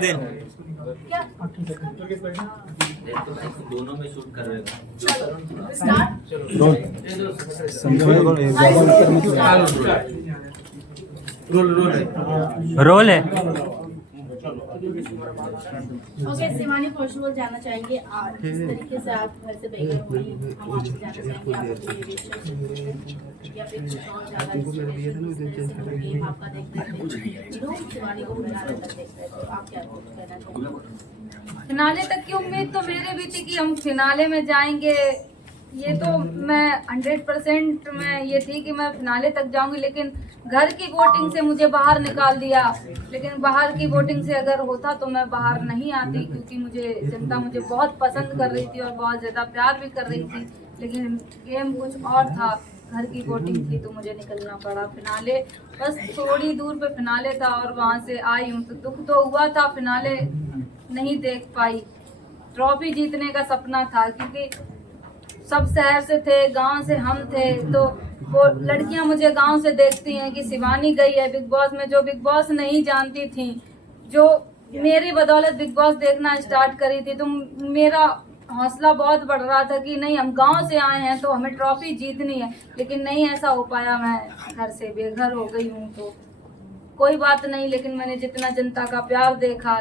क्या दोनों में शूट कर रहे हो। रोल है। Okay, Shivani first of all जानना चाहेंगे आप किस तरीके से आप घर से बेघर हुई, हम आपसे जानना चाहेंगे आपके या फिर कुछ और ज़्यादा गेम आपका देखते हैं लोग शिवानी को फिनाले तक देखते हैं, तो आप क्या कहना चाहेंगे? फिनाले तक की उम्मीद तो मेरे भी थी कि हम फिनाले में जाएंगे। ये तो मैं 100% में ये थी कि मैं फिनाले तक जाऊंगी, लेकिन घर की वोटिंग से मुझे बाहर निकाल दिया। लेकिन बाहर की वोटिंग से अगर होता तो मैं बाहर नहीं आती, क्योंकि जनता मुझे बहुत पसंद कर रही थी और बहुत ज़्यादा प्यार भी कर रही थी। लेकिन गेम कुछ और था, घर की वोटिंग थी, तो मुझे निकलना पड़ा। फिनाले बस थोड़ी दूर पे फिनाले था और वहाँ से आई हूँ, तो दुख तो हुआ था, फिनाले नहीं देख पाई। ट्रॉफी जीतने का सपना था, क्योंकि सब शहर से थे, गांव से हम थे, तो वो लड़कियां मुझे गांव से देखती हैं कि शिवानी गई है बिग बॉस में, जो बिग बॉस नहीं जानती थी, जो मेरी बदौलत बिग बॉस देखना स्टार्ट करी थी। तो मेरा हौसला बहुत बढ़ रहा था कि नहीं, हम गांव से आए हैं तो हमें ट्रॉफी जीतनी है। लेकिन नहीं ऐसा हो पाया, मैं घर से बेघर हो गई हूँ। तो कोई बात नहीं, लेकिन मैंने जितना जनता का प्यार देखा,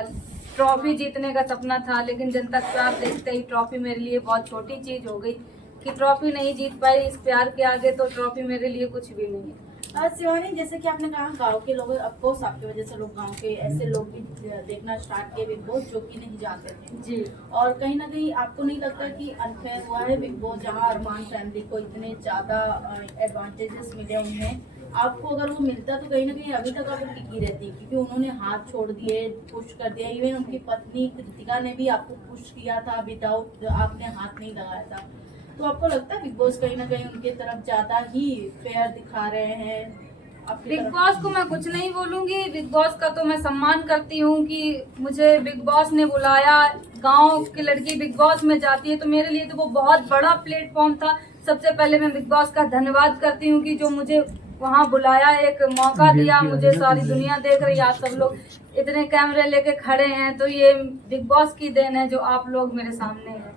ट्रॉफी जीतने का सपना था, लेकिन जनता का प्यार देखते ही ट्रॉफी मेरे लिए बहुत छोटी चीज हो गई कि ट्रॉफी नहीं जीत पाई। इस प्यार के आगे तो ट्रॉफी मेरे लिए कुछ भी नहीं है। शिवानी, जैसे कि आपने कहा गांव के लोग, ऑफकोर्स आपकी वजह से लोग गांव के ऐसे लोग भी देखना स्टार्ट किए बिग बॉस जो कि नहीं जाते थे जी। और कहीं ना कहीं आपको नहीं लगता कि अनफेयर हुआ है बिग बॉस, जहां अरमान फैमिली को इतने ज्यादा एडवांटेजेस मिले उन्हें, आपको अगर वो मिलता तो कहीं ना कहीं अभी तक आप टिकी रहती, क्योंकि उन्होंने हाथ छोड़ दिए, पुश कर दिया। इवन उनकी पत्नी कृतिका ने भी आपको पुश किया था, विदाउट आपने हाथ नहीं लगाया था। तो आपको लगता है बिग बॉस कहीं ना कहीं उनके तरफ ज्यादा ही फेयर दिखा रहे हैं? बिग बॉस को मैं कुछ नहीं बोलूंगी, बिग बॉस का तो मैं सम्मान करती हूँ कि मुझे बिग बॉस ने बुलाया। गांव की लड़की बिग बॉस में जाती है तो मेरे लिए तो वो बहुत बड़ा प्लेटफॉर्म था। सबसे पहले मैं बिग बॉस का धन्यवाद करती हूँ कि जो मुझे वहाँ बुलाया, एक मौका दिया मुझे। सारी दुनिया देख रही है, आप सब लोग इतने कैमरे लेके खड़े हैं, तो ये बिग बॉस की देन है जो आप लोग मेरे सामने हैं।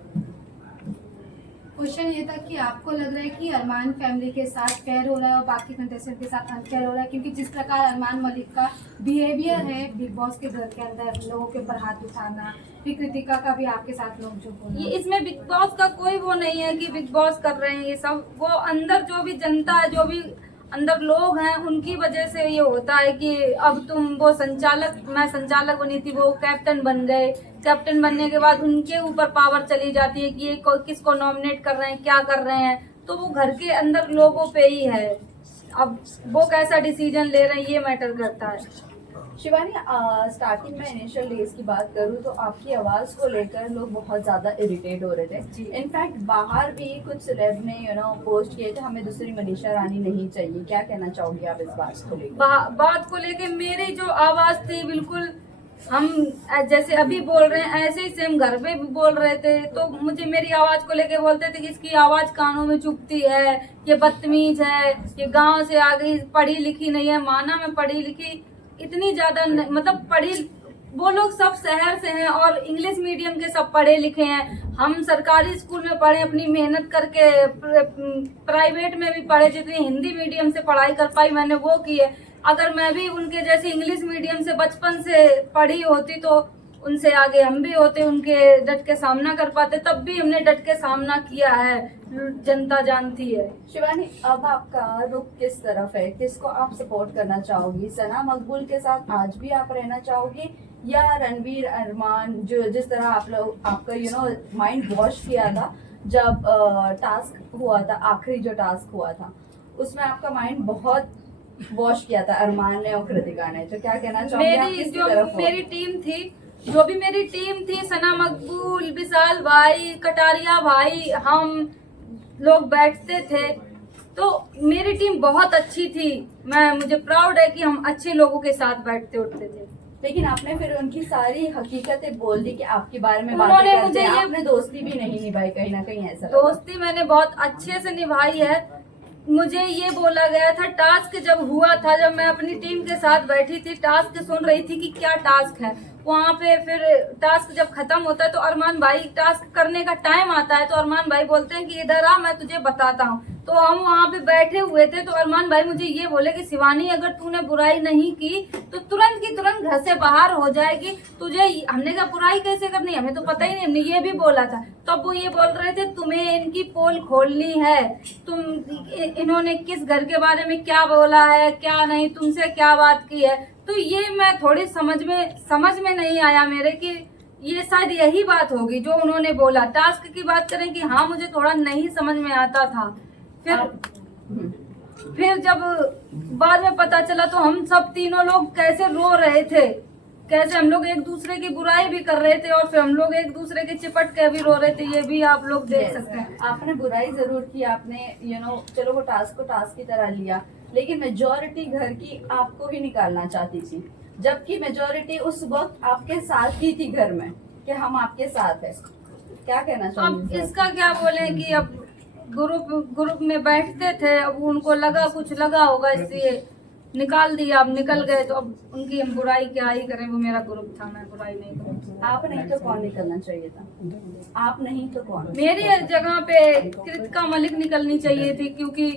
क्वेश्चन ये था कि आपको लग रहा है कि अरमान फैमिली के साथ फेयर हो रहा है और बाकी कंटेस्टेंट के साथ अनफेयर हो रहा है, क्योंकि जिस प्रकार अरमान मलिक का बिहेवियर है बिग बॉस के घर के अंदर, लोगों के ऊपर हाथ उठाना, फिर कृतिका का भी आपके साथ लोग जो बोल, ये इसमें बिग बॉस का कोई वो नहीं है कि बिग बॉस कर रहे हैं ये सब। वो अंदर जो भी जनता है, जो भी अंदर लोग हैं, उनकी वजह से ये होता है कि अब तुम वो संचालक, मैं संचालक बनी थी, वो कैप्टन बन गए। कैप्टन बनने के बाद उनके ऊपर पावर चली जाती है कि ये किसको नॉमिनेट कर रहे हैं, क्या कर रहे हैं, तो वो घर के अंदर लोगों पे ही है। अब वो कैसा डिसीजन ले रहे हैं ये मैटर करता है। शिवानी, स्टार्टिंग में इनिशियल डेज की बात करूँ तो आपकी आवाज़ को लेकर लोग बहुत ज़्यादा इरिटेट हो रहे थे। इनफैक्ट बाहर भी कुछ सेलेब ने पोस्ट किए थे, हमें दूसरी मनीषा रानी नहीं चाहिए। क्या कहना चाहोगी आप इस बात को लेकर? बात को लेकर मेरी जो आवाज़ थी, बिल्कुल हम जैसे अभी बोल रहे हैं ऐसे ही सेम घर पे भी बोल रहे थे। तो मुझे मेरी आवाज़ को लेके बोलते थे कि इसकी आवाज़ कानों में चुभती है, ये बदतमीज है, ये गांव से आ गई, पढ़ी लिखी नहीं है। माना मैं पढ़ी लिखी इतनी ज्यादा मतलब पढ़ी, वो लोग सब शहर से हैं और इंग्लिश मीडियम के सब पढ़े लिखे हैं। हम सरकारी स्कूल में पढ़े, अपनी मेहनत करके, प्राइवेट में भी पढ़े, जितनी हिंदी मीडियम से पढ़ाई कर पाई मैंने वो की है। अगर मैं भी उनके जैसे इंग्लिश मीडियम से बचपन से पढ़ी होती तो उनसे आगे हम भी होते, उनके डट के सामना कर पाते। तब भी हमने डट के सामना किया है, जनता जानती है। शिवानी, अब आपका रुख किस तरफ है? किसको आप सपोर्ट करना चाहोगी? सना मकबूल के साथ आज भी आप रहना चाहोगी, या रणवीर, अरमान, जो जिस तरह आप लोग आपका माइंड वॉश किया था जब टास्क हुआ था, आखिरी जो टास्क हुआ था उसमें आपका माइंड बहुत वॉश किया था अरमान ने और कृतिका ने, तो क्या कहना चाहोगी? मेरी टीम थी, जो भी मेरी टीम थी, सना मकबूल, विशाल भाई, कटारिया भाई, हम लोग बैठते थे, तो मेरी टीम बहुत अच्छी थी। मुझे प्राउड है कि हम अच्छे लोगों के साथ बैठते उठते थे। लेकिन आपने फिर उनकी सारी हकीकतें बोल दी कि आपके बारे में बातें करते हैं। आपने दोस्ती भी नहीं निभाई, कहीं ना कहीं ऐसा? दोस्ती मैंने बहुत अच्छे से निभाई है। मुझे ये बोला गया था, टास्क जब हुआ था, जब मैं अपनी टीम के साथ बैठी थी, टास्क सुन रही थी कि क्या टास्क है, वहाँ पे फिर टास्क जब खत्म होता है तो अरमान भाई, टास्क करने का टाइम आता है तो अरमान भाई बोलते हैं कि इधर आ, मैं तुझे बताता हूँ। तो हम वहाँ पे बैठे हुए थे तो अरमान भाई मुझे ये बोले कि शिवानी, अगर तूने बुराई नहीं की तो तुरंत की तुरंत घर से बाहर हो जाएगी, तुझे। हमने कहा बुराई कैसे करनी, हमें तो पता ही नहीं, हमने ये भी बोला था। तब वो ये बोल रहे थे तुम्हें इनकी पोल खोलनी है, तुम इन्होंने किस घर के बारे में क्या बोला है, क्या नहीं, तुमसे क्या बात की है। तो ये मैं थोड़ी समझ में नहीं आया मेरे कि ये शायद यही बात होगी जो उन्होंने बोला। टास्क की बात करें कि हाँ, मुझे थोड़ा नहीं समझ में आता था। फिर जब बाद में पता चला तो हम सब तीनों लोग कैसे रो रहे थे, कैसे हम लोग एक दूसरे की बुराई भी कर रहे थे और फिर हम लोग एक दूसरे के चिपट के भी रो रहे थे, ये भी आप लोग देख सकते हैं। आपने बुराई जरूर की, आपने चलो वो टास्क को टास्क की तरह लिया, लेकिन मेजोरिटी घर की आपको ही निकालना चाहती थी, जबकि मेजोरिटी उस वक्त आपके साथ ही थी घर में कि हम आपके साथ है। क्या कहना अब चाहूँगी? इसका क्या बोले कि अब ग्रुप में बैठते थे, अब उनको लगा, कुछ लगा होगा, इसलिए निकाल दिया। अब निकल गए तो अब उनकी हम बुराई क्या ही करें, वो मेरा ग्रुप था, मैं बुराई नहीं करूँ। आप नहीं तो कौन निकलना चाहिए था? आप नहीं तो कौन? मेरी जगह पे कृतिका मलिक निकलनी चाहिए थी, क्योंकि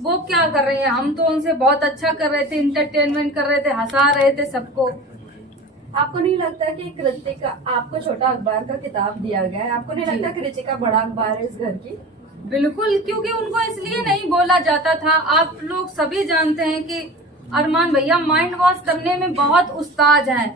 वो क्या कर रही है, हम तो उनसे बहुत अच्छा कर रहे थे, इंटरटेनमेंट कर रहे थे, हंसा रहे थे सबको। आपको नहीं लगता कि कृतिका, आपको छोटा अखबार का किताब दिया गया है, आपको नहीं लगता कृतिका बड़ा अखबार है इस घर की? बिल्कुल, क्योंकि उनको इसलिए नहीं बोला जाता था। आप लोग सभी जानते हैं कि अरमान भैया माइंड वॉश करने में बहुत उस्ताद हैं।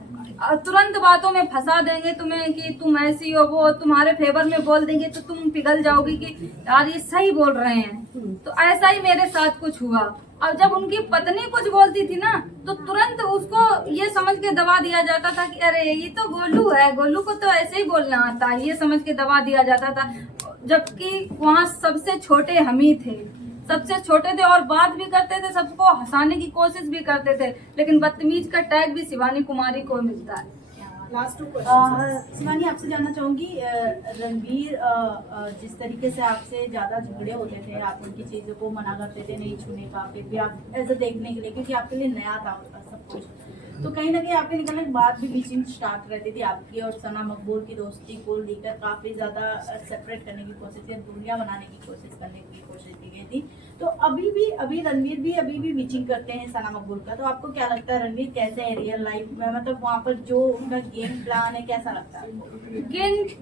तुरंत बातों में फंसा देंगे तुम्हें कि तुम ऐसी हो, वो तुम्हारे फेवर में बोल देंगे तो तुम पिघल जाओगी कि यार ये सही बोल रहे हैं। तो ऐसा ही मेरे साथ कुछ हुआ। और जब उनकी पत्नी कुछ बोलती थी ना तो तुरंत उसको ये समझ के दबा दिया जाता था कि अरे ये तो गोलू है, गोलू को तो ऐसे ही बोलना आता है, ये समझ के दबा दिया जाता था। जबकि वहाँ सबसे छोटे हम ही थे, सबसे छोटे थे और बात भी करते थे, सबको हंसाने की कोशिश भी करते थे, लेकिन बदतमीज का टैग भी शिवानी कुमारी को मिलता है। लास्ट 2 क्वेश्चन शिवानी, आपसे जानना चाहूंगी, रणवीर जिस तरीके से आपसे ज्यादा झगड़े होते थे, आप उनकी चीजों को मना करते थे नहीं छूने का, फिर भी आप ऐसा देखने के लिए, क्योंकि आपके लिए नया था सब कुछ, तो कहीं ना कहीं आपके निकलने के बाद भी बीचिंग स्टार्ट रहती थी आपकी और सना मकबूल की दोस्ती को लेकर काफी ज्यादा सेपरेट करने की कोशिश की, दूरियां बनाने की कोशिश की गई थी। तो अभी रणवीर भी अभी भी बीचिंग करते हैं सना मकबूल का, तो आपको क्या लगता है रणवीर कैसे है रियल लाइफ में, मतलब वहाँ पर जो उनका गेम प्लान है कैसा लगता है?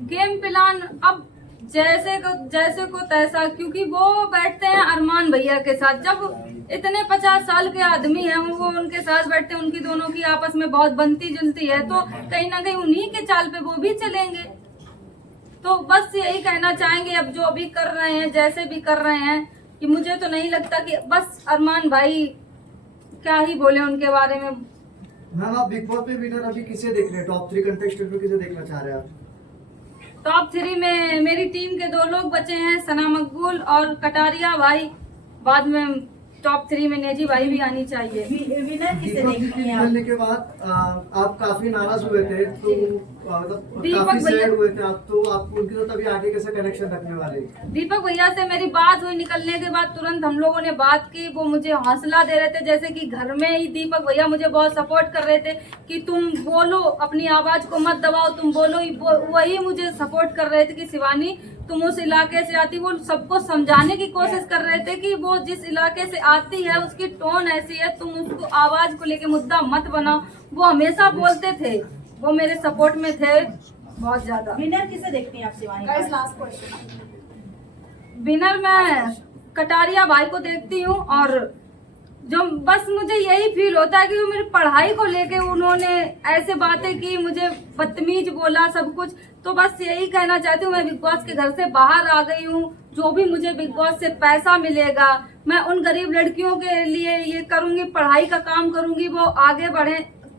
गेम प्लान अब जैसे को तैसा, क्योंकि वो बैठते हैं अरमान भैया के साथ। जब इतने 50 साल के आदमी हैं, वो उनके साथ बैठते हैं, उनकी दोनों की आपस में बहुत बनती जुलती है, तो कहीं ना कहीं उन्हीं के चाल पे वो भी चलेंगे। तो बस यही कहना चाहेंगे, अब जो भी कर रहे हैं, जैसे भी कर रहे हैं, कि मुझे तो नहीं लगता कि बस अरमान भाई क्या ही बोले उनके बारे में। मैम, आप बिग बॉस पे विनर अभी किसे देख रहे हैं? टॉप 3 कंटेस्टेंट में किसे देखना चाह रहे हैं आप? टॉप 3 में मेरी टीम के 2 लोग बचे हैं, सना मकबूल और कटारिया भाई। बाद में टॉप 3 में नेजी भाई भी आनी चाहिए। विनर किसे देखती हैं आप? निकलने के बाद आप काफी नाराज हुए थे, तो मतलब दीपक काफी भैया- सैड हुए थे आप, तो आप उनके साथ अभी आगे कैसे कनेक्शन रखने वाले? दीपक भैया से मेरी बात हुई, निकलने के बाद तुरंत हम लोगों ने बात की। वो मुझे हौसला दे रहे थे, जैसे कि घर में ही दीपक भैया मुझे बहुत सपोर्ट कर रहे थे कि तुम बोलो, अपनी आवाज को मत दबाओ, तुम बोलो। वही मुझे सपोर्ट कर रहे थे कि शिवानी तुम उस इलाके से आती, वो सबको समझाने की कोशिश कर रहे थे कि वो जिस इलाके से आती है उसकी टोन ऐसी है, तुम उसको आवाज को लेके मुद्दा मत बनाओ। वो हमेशा बोलते थे, वो मेरे सपोर्ट में थे बहुत ज्यादा। विनर किसे देखती हैं आप शिवानी? Last question. विनर मैं कटारिया भाई को देखती हूँ, और जो बस मुझे यही फील होता है कि वो मेरी पढ़ाई को लेके उन्होंने ऐसे बातें की, मुझे बदतमीज बोला, सब कुछ। तो बस यही कहना चाहती हूँ, मैं बिग बॉस के घर से बाहर आ गई हूँ। जो भी मुझे बिग बॉस से पैसा मिलेगा, मैं उन गरीब लड़कियों के लिए ये करूँगी, पढ़ाई का काम करूँगी, वो आगे बढ़े।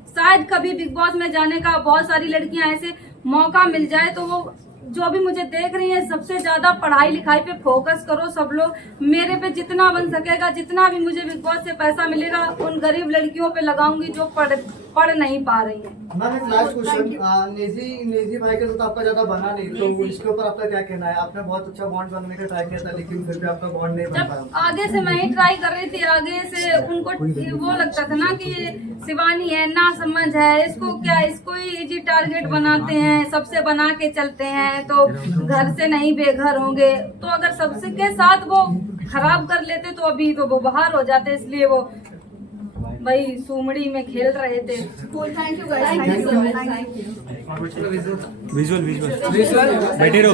शायद कभी बिग बॉस में जाने का बहुत सारी लड़कियां ऐसे मौका मिल जाए, तो वो जो भी मुझे देख रही हैं, सबसे ज्यादा पढ़ाई लिखाई पे फोकस करो सब लोग। मेरे पे जितना बन सकेगा, जितना भी मुझे बिग बॉस से पैसा मिलेगा, उन गरीब लड़कियों पे लगाऊंगी जो पढ़ नहीं पा रही हैं। मैम एक लास्ट क्वेश्चन, नेजी भाई के साथ आपका ज्यादा बना नहीं, तो इसके ऊपर आपका क्या कहना है? आपने बहुत अच्छा बॉन्ड बनने का ट्राई किया था, लेकिन फिर भी आपका बॉन्ड नहीं बन जब पाया। आगे से मैं ही ट्राई कर रही थी, आगे से उनको वो लगता था ना कि ये शिवानी है, ना समझ है, इसको क्या, इसको ही इजी टारगेट बनाते हैं, सबसे बना के चलते हैं तो घर से नहीं बेघर होंगे। तो अगर सबसे के साथ वो खराब कर लेते तो अभी तो वो बाहर हो जाते, इसलिए वो भाई सुमड़ी में खेल रहे थे। Thank you guys, thank you so much. Visual बैठे रहो